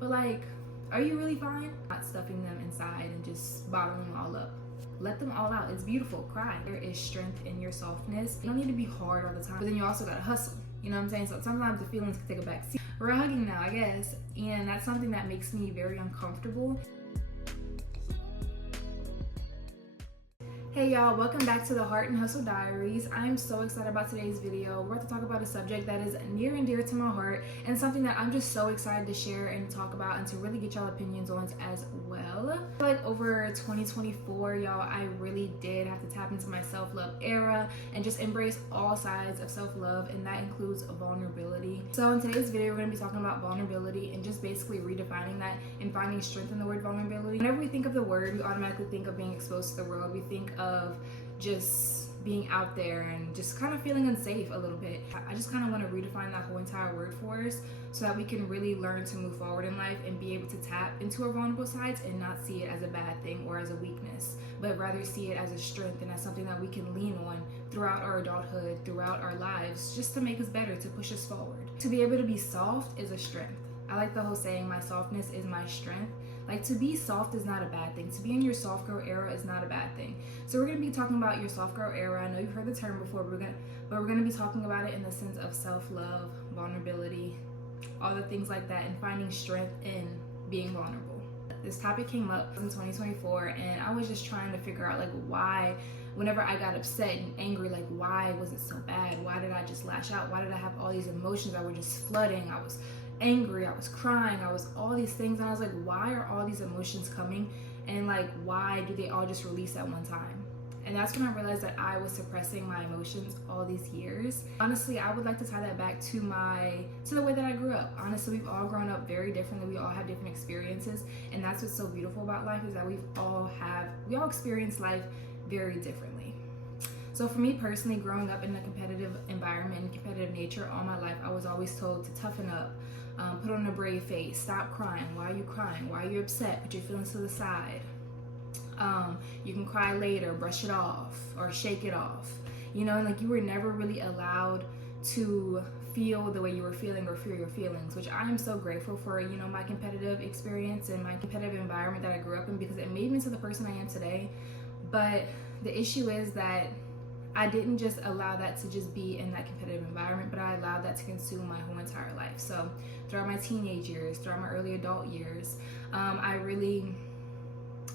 But like, are you really fine? Not stuffing them inside and just bottling them all up. Let them all out. It's beautiful. Cry. There is strength in your softness. You don't need to be hard all the time, but then you also gotta hustle. You know what I'm saying? So sometimes the feelings can take a back seat. We're hugging now, I guess, and that's something that makes me very uncomfortable. Hey y'all, welcome back to the Heart and Hustle Diaries. I'm so excited about today's video. We're about to talk about a subject that is near and dear to my heart and something that I'm just so excited to share and talk about and to really get y'all opinions on as well. Like over 2024, y'all, I really did have to tap into my self-love era and just embrace all sides of self-love, and that includes vulnerability. So in today's video, we're going to be talking about vulnerability and just basically redefining that and finding strength in the word vulnerability. Whenever we think of the word, we automatically think of being exposed to the world. We think of just being out there and just kind of feeling unsafe a little bit. I just kind of want to redefine that whole entire word for us so that we can really learn to move forward in life and be able to tap into our vulnerable sides and not see it as a bad thing or as a weakness, but rather see it as a strength and as something that we can lean on throughout our adulthood, throughout our lives, just to make us better, to push us forward. To be able to be soft is a strength. I like the whole saying, my softness is my strength. Like, to be soft is not a bad thing. To be in your soft girl era is not a bad thing. So we're gonna be talking about your soft girl era. I know you've heard the term before, but we're gonna be talking about it in the sense of self-love, vulnerability, all the things like that, and finding strength in being vulnerable. This topic came up in 2024, and I was just trying to figure out like why, whenever I got upset and angry, like why was it so bad? Why did I just lash out? Why did I have all these emotions that were just flooding? I was angry, I was crying, I was all these things, and I was like, why are all these emotions coming, and like why do they all just release at one time? And that's when I realized that I was suppressing my emotions all these years. Honestly, I would like to tie that back to the way that I grew up. Honestly, we've all grown up very differently. We all have different experiences, and that's what's so beautiful about life, is that we all experience life very differently. So for me personally, growing up in a competitive environment and competitive nature all my life, I was always told to toughen up, put on a brave face, stop crying. Why are you crying? Why are you upset? Put your feelings to the side. You can cry later, brush it off, or shake it off. You know, and like you were never really allowed to feel the way you were feeling or feel your feelings, which I am so grateful for, you know, my competitive experience and my competitive environment that I grew up in, because it made me into the person I am today. But the issue is that I didn't just allow that to just be in that competitive environment, but I allowed that to consume my whole entire life. So throughout my teenage years, throughout my early adult years,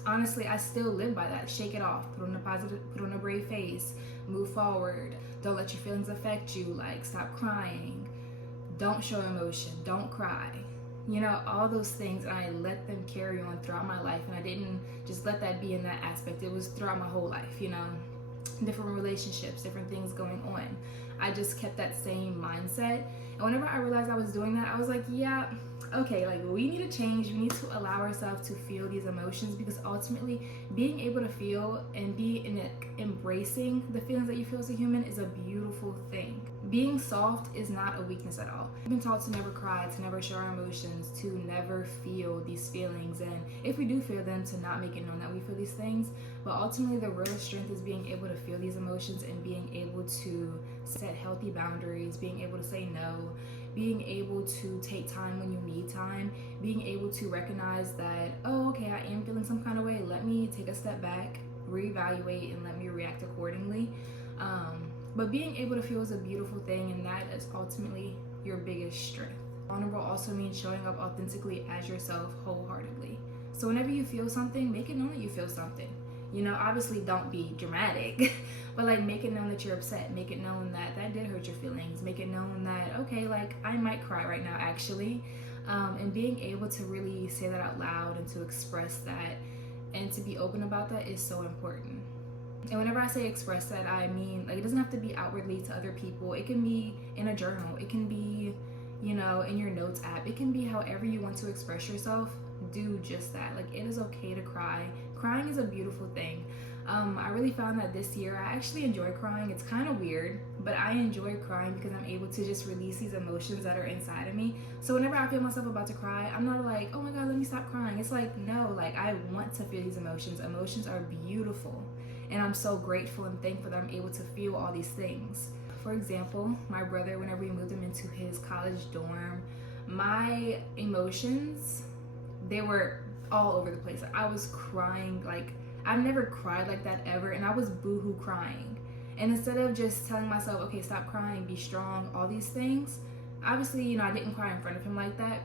honestly, I still live by that. Shake it off, put on a brave face, move forward. Don't let your feelings affect you. Like, stop crying, don't show emotion, don't cry. You know, all those things, and I let them carry on throughout my life, and I didn't just let that be in that aspect. It was throughout my whole life, you know. Different relationships, different things going on. I just kept that same mindset, and whenever I realized I was doing that, I was like, yeah, okay, like we need to change. We need to allow ourselves to feel these emotions, because ultimately being able to feel and embracing the feelings that you feel as a human is a beautiful thing. Being soft is not a weakness at all. We've been taught to never cry, to never show our emotions, to never feel these feelings, and if we do feel them, to not make it known that we feel these things. But ultimately, the real strength is being able to feel these emotions and being able to set healthy boundaries, being able to say no, being able to take time when you need time, being able to recognize that, oh, okay, I am feeling some kind of way. Let me take a step back, reevaluate, and let me react accordingly. But being able to feel is a beautiful thing, and that is ultimately your biggest strength. Vulnerable also means showing up authentically as yourself wholeheartedly. So whenever you feel something, make it known that you feel something. You know, obviously don't be dramatic, but like make it known that you're upset. Make it known that that did hurt your feelings. Make it known that, okay, like I might cry right now actually. And being able to really say that out loud and to express that and to be open about that is so important. And whenever I say express that, I mean, like, it doesn't have to be outwardly to other people. It can be in a journal. It can be, you know, in your notes app. It can be however you want to express yourself. Do just that. Like, it is okay to cry. Crying is a beautiful thing. I really found that this year I actually enjoy crying. It's kind of weird, but I enjoy crying because I'm able to just release these emotions that are inside of me. So whenever I feel myself about to cry, I'm not like, oh my God, let me stop crying. It's like, no, like I want to feel these emotions. Emotions are beautiful. And I'm so grateful and thankful that I'm able to feel all these things. For example, my brother, whenever we moved him into his college dorm, my emotions they were all over the place. I was crying. Like, I've never cried like that ever, and I was boohoo crying. And instead of just telling myself, okay, stop crying, be strong, all these things, obviously, you know, I didn't cry in front of him like that,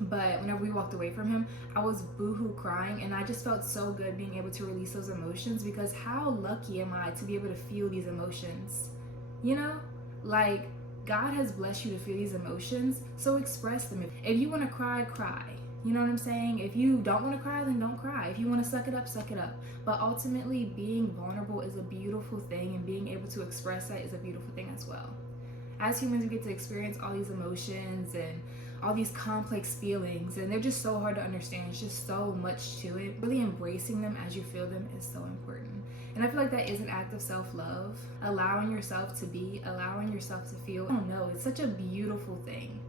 but whenever we walked away from him, I was boohoo crying, and I just felt so good being able to release those emotions, because how lucky am I to be able to feel these emotions? You know, like, God has blessed you to feel these emotions, so express them. If you want to cry, cry. You know what I'm saying? If you don't want to cry, then don't cry. If you want to suck it up, suck it up. But ultimately, being vulnerable is a beautiful thing, and being able to express that is a beautiful thing as well. As humans, we get to experience all these emotions and all these complex feelings, and they're just so hard to understand. It's just so much to it. Really embracing them as you feel them is so important. And I feel like that is an act of self-love. Allowing yourself to be, allowing yourself to feel. I don't know, it's such a beautiful thing.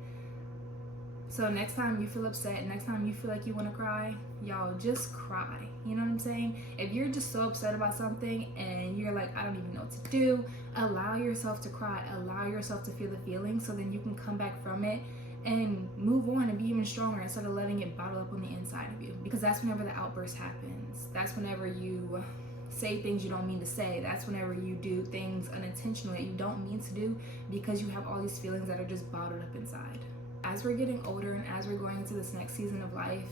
So next time you feel upset, next time you feel like you want to cry, y'all just cry. You know what I'm saying? If you're just so upset about something and you're like, I don't even know what to do, allow yourself to cry. Allow yourself to feel the feeling, so then you can come back from it and move on and be even stronger, instead of letting it bottle up on the inside of you. Because that's whenever the outburst happens. That's whenever you say things you don't mean to say. That's whenever you do things unintentionally that you don't mean to do, because you have all these feelings that are just bottled up inside. As we're getting older and as we're going into this next season of life,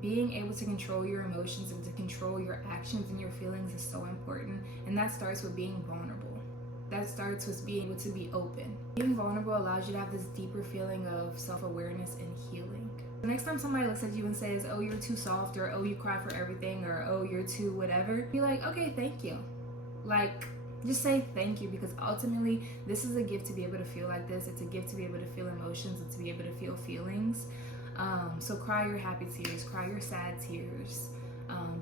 being able to control your emotions and to control your actions and your feelings is so important. And that starts with being vulnerable. That starts with being able to be open. Being vulnerable allows you to have this deeper feeling of self-awareness and healing. The next time somebody looks at you and says, oh, you're too soft, or oh, you cry for everything, or oh, you're too whatever, be like, okay, thank you. Like, just say thank you, because ultimately this is a gift to be able to feel like this. It's a gift to be able to feel emotions and to be able to feel feelings. So cry your happy tears, cry your sad tears.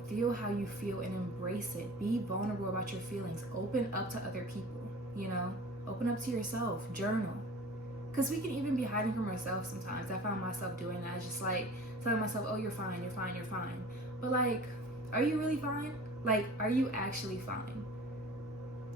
Feel how you feel and embrace it. Be vulnerable about your feelings. Open up to other people, you know? Open up to yourself. Journal. Because we can even be hiding from ourselves sometimes. I found myself doing that. Just like telling myself, oh, you're fine, you're fine, you're fine. But like, are you really fine? Like, are you actually fine?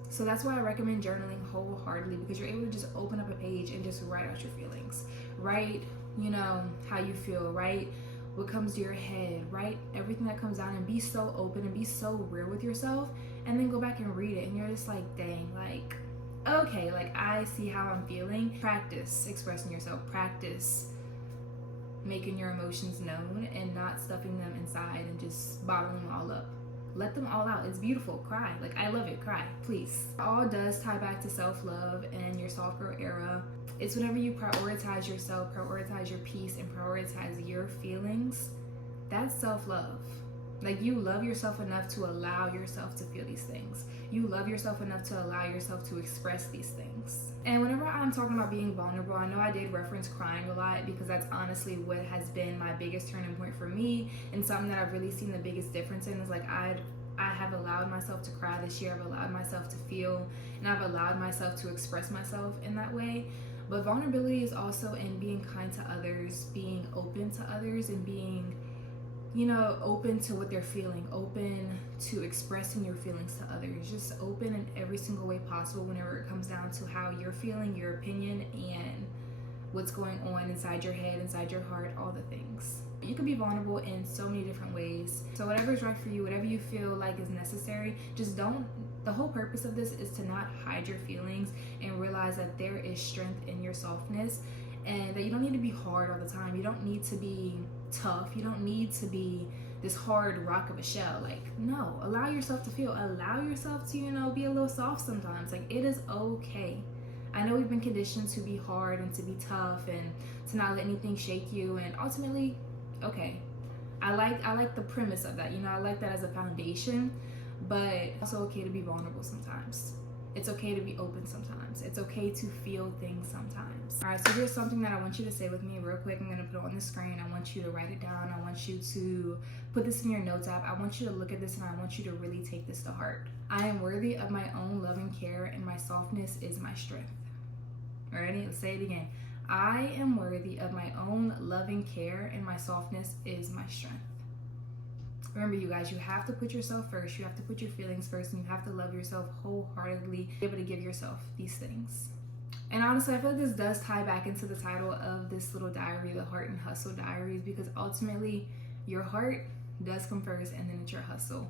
So that's why I recommend journaling wholeheartedly, because you're able to just open up a page and just write out your feelings. Write, you know, how you feel. Write what comes to your head. Write everything that comes out, and be so open and be so real with yourself. And then go back and read it, and you're just like, dang, like, okay, like, I see how I'm feeling. Practice expressing yourself. Practice making your emotions known and not stuffing them inside and just bottling them all up. Let them all out. It's beautiful. Cry. Like, I love it. Cry, please. It all does tie back to self-love and your soft girl era. It's whenever you prioritize yourself, prioritize your peace, and prioritize your feelings. That's self-love. Like, you love yourself enough to allow yourself to feel these things. You love yourself enough to allow yourself to express these things. And whenever I'm talking about being vulnerable, I know I did reference crying a lot, because that's honestly what has been my biggest turning point for me, and something that I've really seen the biggest difference in is, like, I have allowed myself to cry this year. I've allowed myself to feel, and I've allowed myself to express myself in that way. But vulnerability is also in being kind to others, being open to others, and being, you know, open to what they're feeling, open to expressing your feelings to others, just open in every single way possible whenever it comes down to how you're feeling, your opinion, and what's going on inside your head, inside your heart, all the things. You can be vulnerable in so many different ways. So whatever is right for you, whatever you feel like is necessary, just don't. The whole purpose of this is to not hide your feelings and realize that there is strength in your softness, and that you don't need to be hard all the time. You don't need to be tough. You don't need to be this hard rock of a shell. Like, no, allow yourself to feel. Allow yourself to, you know, be a little soft sometimes. Like, it is okay. I know we've been conditioned to be hard and to be tough and to not let anything shake you, and ultimately, okay, I like the premise of that. You know, I like that as a foundation, but it's also okay to be vulnerable sometimes. It's okay to be open sometimes. It's okay to feel things sometimes. All right, so here's something that I want you to say with me real quick. I'm gonna put it on the screen. I want you to write it down. I want you to put this in your notes app. I want you to look at this, and I want you to really take this to heart. I am worthy of my own love and care, and my softness is my strength. Ready? Let's say it again. I am worthy of my own love and care, and my softness is my strength. Remember, you guys, you have to put yourself first. You have to put your feelings first, and you have to love yourself wholeheartedly, be able to give yourself these things. And honestly, I feel like this does tie back into the title of this little diary, the Heart and Hustle Diaries, because ultimately your heart does come first and then it's your hustle.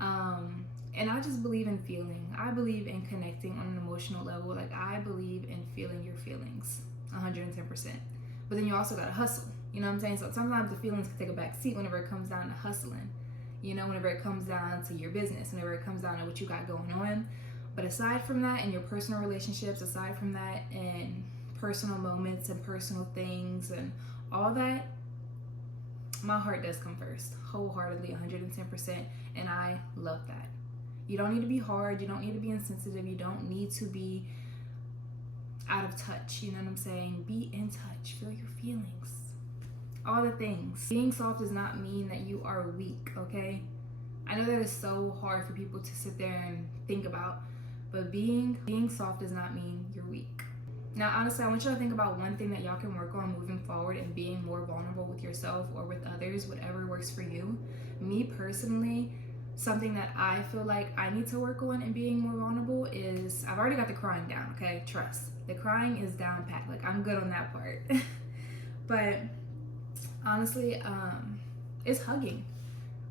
And I just believe in feeling. I believe in connecting on an emotional level. Like, I believe in feeling your feelings 110%. But then you also gotta hustle. You know what I'm saying? So sometimes the feelings can take a back seat whenever it comes down to hustling. You know, whenever it comes down to your business, whenever it comes down to what you got going on. But aside from that, in your personal relationships, aside from that, in personal moments and personal things and all that, my heart does come first, wholeheartedly, 110%, and I love that. You don't need to be hard, you don't need to be insensitive, you don't need to be out of touch, you know what I'm saying? Be in touch, feel your feelings, all the things. Being soft does not mean that you are weak, okay? I know that is so hard for people to sit there and think about, but being soft does not mean you're weak. Now, honestly, I want you to think about one thing that y'all can work on moving forward and being more vulnerable with yourself or with others, whatever works for you. Me personally, something that I feel like I need to work on and being more vulnerable is, I've already got the crying down, okay? Trust. The crying is down pat. Like, I'm good on that part. But honestly, it's hugging.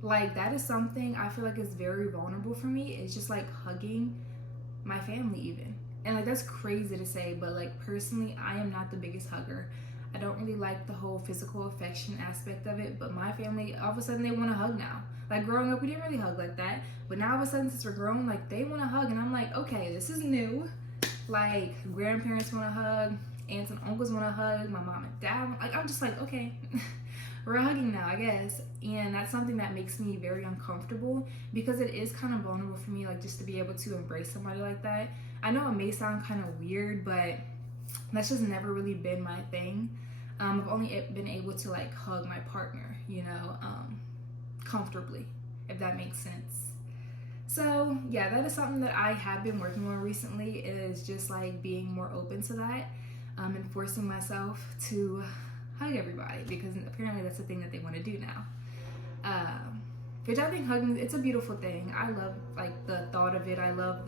Like, that is something I feel like is very vulnerable for me. It's just like hugging my family even. And like, that's crazy to say, but like, personally, I am not the biggest hugger. I don't really like the whole physical affection aspect of it, but my family, all of a sudden, they want to hug now. Like, growing up, we didn't really hug like that, but now all of a sudden, since we're grown, like, they want to hug, and I'm like, okay, this is new. Like, grandparents want to hug, aunts and uncles want to hug, my mom and dad, like, I'm just like, okay, we're hugging now, I guess. And that's something that makes me very uncomfortable, because it is kind of vulnerable for me, like, just to be able to embrace somebody like that. I know it may sound kind of weird, but that's just never really been my thing. I've only been able to like hug my partner, you know, comfortably, if that makes sense. So yeah, that is something that I have been working on recently, is just like being more open to that, and forcing myself to hug everybody, because apparently that's the thing that they want to do now. Which I think hugging, it's a beautiful thing. I love like the thought of it. I love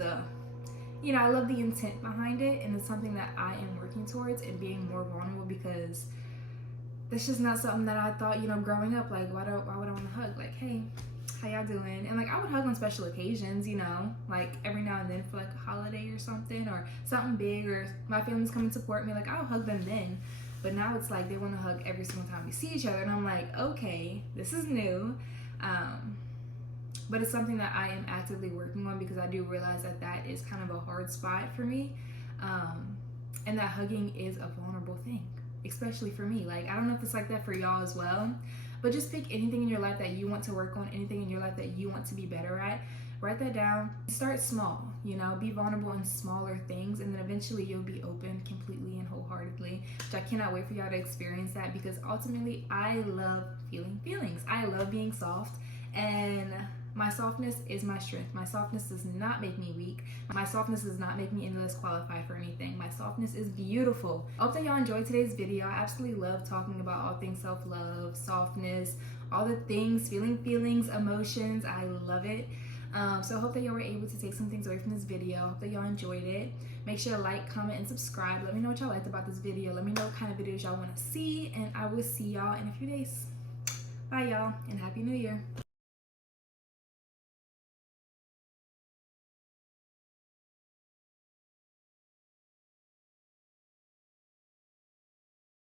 I love the intent behind it, and it's something that I am working towards and being more vulnerable, because that's just not something that I thought, you know, growing up, like, why would I want to hug? Like, hey, how y'all doing? And like, I would hug on special occasions, you know, like every now and then for like a holiday or something big, or my family's coming to support me, like I'll hug them then. But now it's like they want to hug every single time we see each other, and I'm like, okay, this is new. But it's something that I am actively working on, because I do realize that that is kind of a hard spot for me, and that hugging is a vulnerable thing, especially for me. Like, I don't know if it's like that for y'all as well, but just pick anything in your life that you want to work on, anything in your life that you want to be better at. Write that down. Start small, you know, be vulnerable in smaller things, and then eventually you'll be open completely and wholeheartedly, which I cannot wait for y'all to experience that, because ultimately I love feeling feelings. I love being soft, and my softness is my strength. My softness does not make me weak. My softness does not make me any less qualified for anything. My softness is beautiful. I hope that y'all enjoyed today's video. I absolutely love talking about all things self-love, softness, all the things, feeling feelings, emotions. I love it. So I hope that y'all were able to take some things away from this video. I hope that y'all enjoyed it. Make sure to like, comment, and subscribe. Let me know what y'all liked about this video. Let me know what kind of videos y'all want to see, and I will see y'all in a few days. Bye, y'all, and Happy New Year.